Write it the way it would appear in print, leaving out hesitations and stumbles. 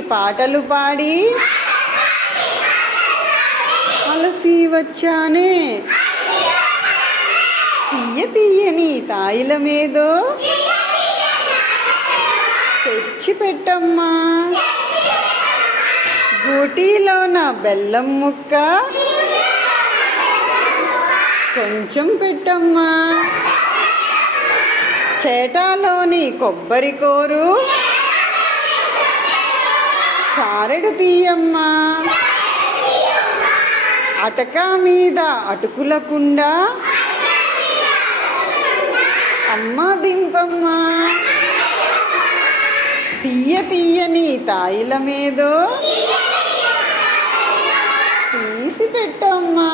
పాటలు పాడి అలసి వచ్చానే. తీయ తీయని తాయిలమేదో తెచ్చి పెట్టమ్మా. గూటిలోన బెల్లం ముక్క కొంచెం పెట్టమ్మా. చేటాలోని కొబ్బరి కోరు చారెడు తీయమ్మా. అటక మీద అటుకులకుండా అమ్మ దింపమ్మా. తీయ తీయని తాయిలమేదో తీసి పెట్టమ్మా.